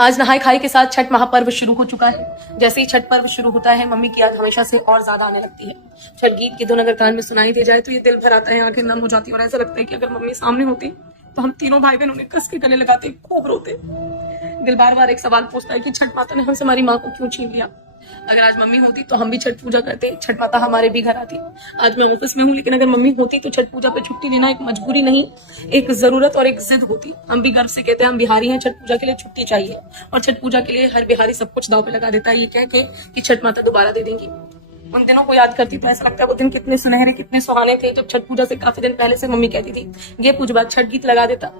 आज नहाय खाई के साथ छठ महापर्व शुरू हो चुका है। जैसे ही छठ पर्व शुरू होता है मम्मी की याद हमेशा से और ज्यादा आने लगती है। छठ गीत की धुन अगर कान में सुनाई दे जाए तो ये दिल भर आता है, आंखें नम हो जाती है और ऐसा लगता है कि अगर मम्मी सामने होती तो हम तीनों भाई बहन उन्हें कस के गले लगाते, खूब रोते। दिल बार बार एक सवाल पूछता है कि छठ माता ने हमसे हमारी माँ को क्यों छीन लिया। अगर आज मम्मी होती तो हम भी छठ पूजा करते, छठ माता हमारे भी घर आती। आज मैं ऑफिस में हूँ लेकिन अगर मम्मी होती तो छठ पूजा पे छुट्टी लेना एक मजबूरी नहीं, एक जरूरत और एक जिद होती। हम भी गर्व से कहते हैं हम बिहारी हैं, छठ पूजा के लिए छुट्टी चाहिए। और छठ पूजा के लिए हर बिहारी सब कुछ दांव पे लगा देता है ये कह के कि छठ माता दोबारा दे देंगी। उन दिनों को याद करती तो ऐसा लगता है वो दिन कितने सुनहरे कितने सुहाने थे जब छठ पूजा से काफी दिन पहले से मम्मी कहती थी ये पूज बाद छठ गीत लगा देता।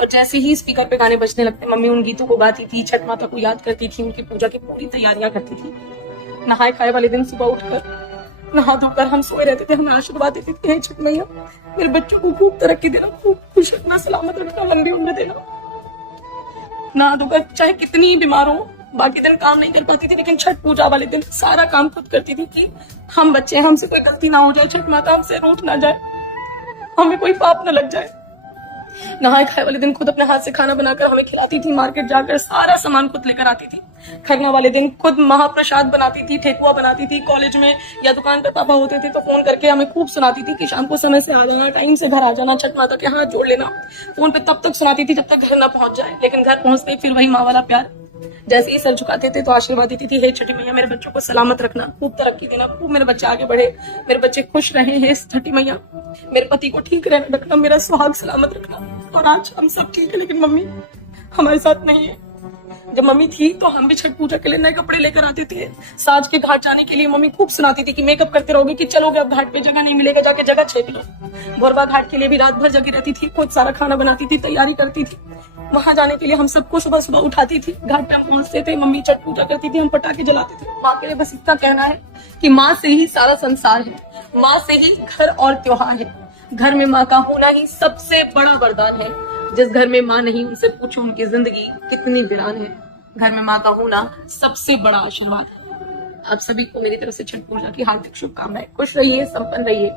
और जैसे ही स्पीकर पे गाने बजने लगते मम्मी उन गीतों को गाती थी, छठ माता को याद करती थी, उनकी पूजा की पूरी तैयारियां करती थी। नहाए खाए वाले दिन सुबह उठकर नहा धोकर हम सोए रहते थे, हमें आशीर्वाद देती थी हे छठ मैया मेरे बच्चों को खूब तरक्की देना, खूब खुश रखना, सलामत रखना, लंबी उम्र देना। नहा धोकर चाहे कितनी बीमार हो, बाकी दिन काम नहीं कर पाती थी लेकिन छठ पूजा वाले दिन सारा काम खुद करती थी कि हम बच्चे हमसे कोई गलती ना हो जाए, छठ माता हमसे रूठ ना जाए, हमें कोई पाप न लग जाए। नहाए खाए वाले दिन खुद अपने हाथ से खाना बनाकर हमें खिलाती थी, मार्केट जाकर सारा सामान खुद लेकर आती थी। खरना वाले दिन खुद महाप्रसाद बनाती थी, ठेकुआ बनाती थी। कॉलेज में या दुकान पर पापा होते थे तो फोन करके हमें खूब सुनाती थी कि शाम को समय से आ जाना, टाइम से घर आ जाना, छठ माता के हाथ जोड़ लेना। फोन पे तब तक सुनाती थी जब तक घर ना पहुंच जाए, लेकिन घर पहुंचते फिर वही माँ वाला प्यार। जैसे ही सर झुकाते थे तो आशीर्वाद देती थी हे छठी मैया मेरे बच्चों को सलामत रखना, खूब तरक्की देना, खूब मेरे बच्चे आगे बढ़े, मेरे बच्चे खुश रहे, हे छठी मैया मेरे पति को ठीक रहने रखना, मेरा सुहाग सलामत रखना। और आज हम सब ठीक है लेकिन मम्मी हमारे साथ नहीं है। जब मम्मी थी तो हम भी छठ पूजा के लिए नए कपड़े लेकर आते थे। साज के घाट जाने के लिए मम्मी खूब सुनाती थी कि मेकअप करते रहोगे कि चलोगे अब घाट पे जगह नहीं मिलेगा, जाके जगह छेक लो। भोरवा घाट के लिए भी रात भर जगी रहती थी, खुद सारा खाना बनाती थी, तैयारी करती थी। वहां जाने के लिए हम सबको सुबह सुबह उठाती थी, घाट पे हम पहुंचते थे, मम्मी छठ पूजा करती थी, हम पटाखे जलाते थे। माँ के लिए बस इतना कहना है कि माँ से ही सारा संसार है, माँ से ही घर और त्योहार है। घर में माँ का होना ही सबसे बड़ा वरदान है। जिस घर में माँ नहीं उनसे पूछो उनकी जिंदगी कितनी वीरान है। घर में माँ का होना सबसे बड़ा आशीर्वाद है। आप सभी को मेरी तरफ से छठ पूजा की हार्दिक शुभकामनाएं। खुश रहिए, संपन्न रहिए।